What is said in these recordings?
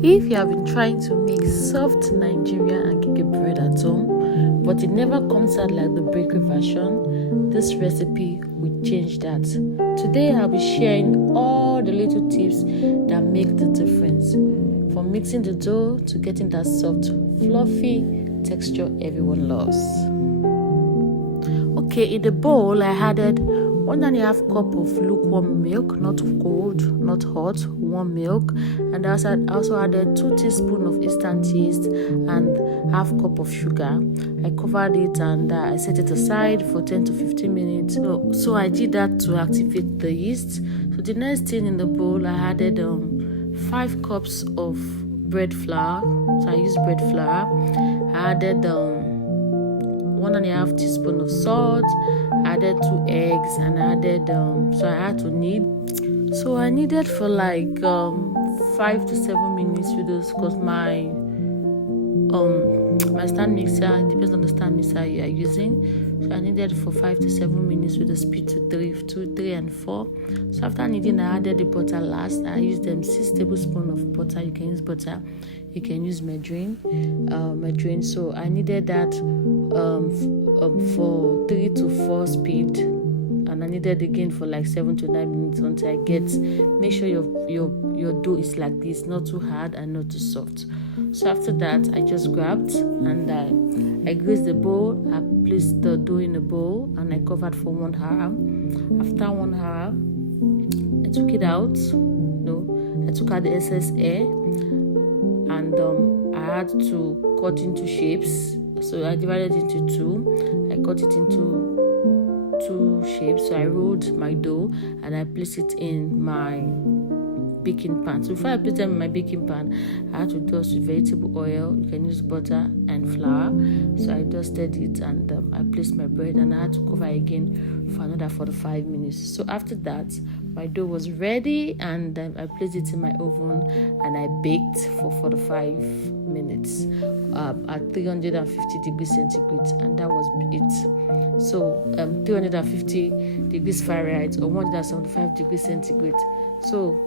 If you have been trying to make soft Nigerian Agege bread at home, but it never comes out like the bakery version, this recipe will change that. Today I'll be sharing all the little tips that make the difference, from mixing the dough to getting that soft, fluffy texture everyone loves. Okay, in the bowl I added 1.5 cup of lukewarm milk, not cold, not hot, warm milk, and I also added 2 teaspoons of instant yeast and half cup of sugar. I covered it and I set it aside for 10 to 15 minutes. So I did that to activate the yeast. So the next thing in the bowl, I added 5 cups of bread flour. So I used bread flour. I added 1.5 teaspoons of salt, added 2 eggs, and added so I had to knead. So I kneaded for like 5 to 7 minutes with this, because my stand mixer, it depends on the stand mixer you are using. So I kneaded for 5 to 7 minutes with the speed to 3 and 4. So after kneading, I added the butter last. I used 6 tablespoons of butter. You can use butter, you can use margarine. So I needed that for 3 to 4 speed, and I needed again for like 7 to 9 minutes until I make sure your dough is like this, not too hard and not too soft. So after that, I just grabbed and I greased the bowl. I placed the dough in the bowl and I covered for 1 hour. After 1 hour, I took it out. I took out the excess air, and I had to cut into shapes. So I divided it into 2. I cut it into 2 shapes. So I rolled my dough and I placed it in my baking pan. So before I put them in my baking pan, I had to dust with vegetable oil. You can use butter and flour. So I dusted it and I placed my bread, and I had to cover again for another 45 minutes. So after that, my dough was ready, and I placed it in my oven and I baked for 45 minutes at 350 degrees centigrade, and that was it. So 350 degrees Fahrenheit or 175 degrees centigrade. So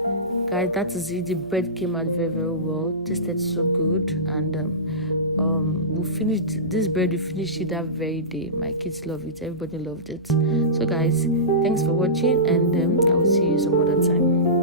guys, that is it. The bread came out very, very well. Tasted so good, and we finished this bread. We finished it that very day. My kids love it. Everybody loved it. So guys, thanks for watching, and I will see you some other time.